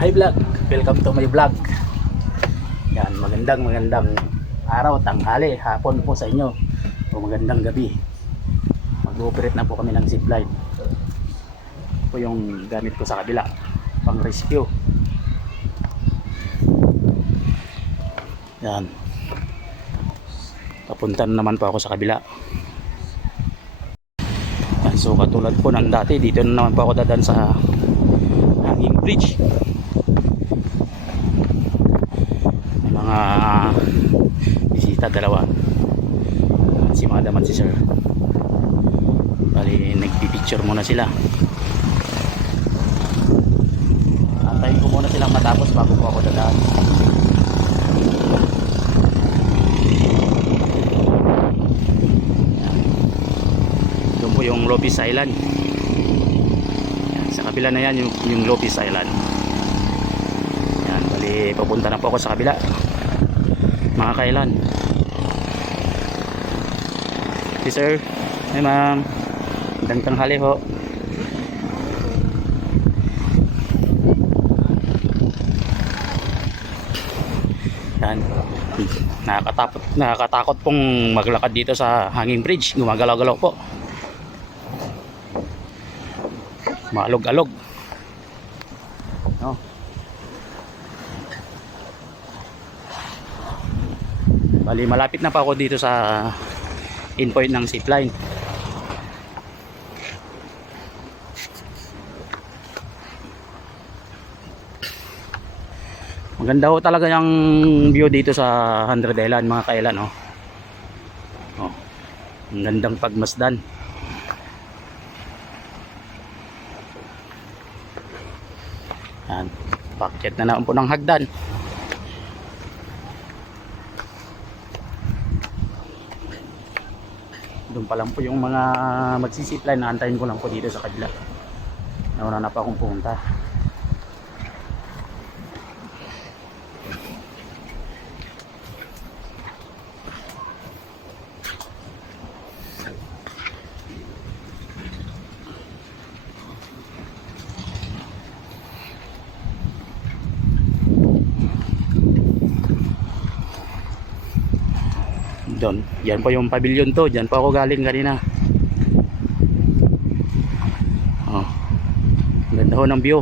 Hi vlog, welcome to my vlog. Yan, magandang araw, tanghali, hapon po sa inyo o magandang gabi. Mag-ooperate na po kami ng zipline. Ito yung gamit ko sa kabila, pang rescue. Yan, papunta naman po ako sa kabila. Yan, so katulad po ng dati, dito na naman po ako dadaan sa hanging bridge. Mga bisita, dalawa, si madam at si sir. Bali nagpipicture muna sila. Antayin ko muna silang matapos bago po ako dadaan. Doon po yung Lopez Island. Yan, sa kabila na yan yung Lopez Island. Yan, bali papunta na po ako sa kabila, mga kailan. Si sir, ay ma'am, magandang tanghali ho. Yan, nakakatakot pong maglakad dito sa hanging bridge. Gumagalaw-galaw po, maalog-alog, no? Bali malapit na pa ako dito sa endpoint ng zipline. Maganda ho talaga yung view dito sa 100 Island, mga kailan, oh. Oh, ang gandang pagmasdan. Yan, packet na naman po ng hagdan. Doon pa lang po yung mga magsisipline. Naantayin ko lang po dito sa kabila. Nauna na pa akong pumunta. Doon, yan po yung pavilion to. Diyan po ako galing kanina. Oh, ganda ho ng view.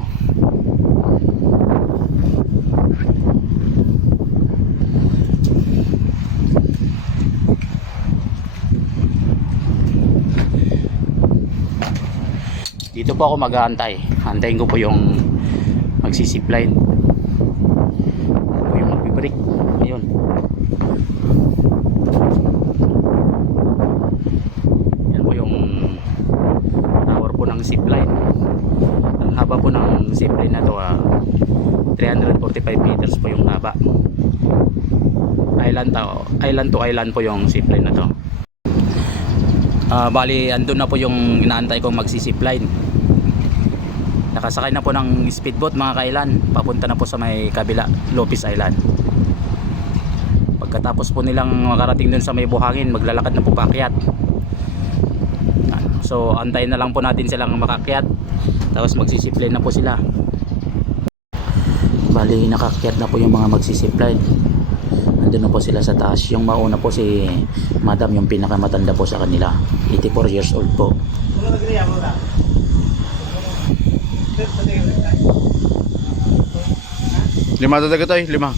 Dito po ako mag-aantay. Antayin ko po yung magsisipline. Yung magbibreak. Ayun. Zipline. Ang haba po ng zipline na to, 345 meters po yung haba. Island to island po yung zipline na to. Bali andun na po yung inaantay kong magsisipline. Nakasakay na po ng speedboat, mga kailan. Papunta na po sa may kabila, Lopez Island. Pagkatapos po nilang makarating dun sa may buhangin, maglalakad na po paakyat. So antayin na lang po natin silang makakyat, tapos magsisipline na po sila. Bali nakakyat na po yung mga magsisipline. Andun na po sila sa taas. Yung mauna po si madam, yung pinakamatanda po sa kanila, 84 years old po. Lima talaga tayo, lima.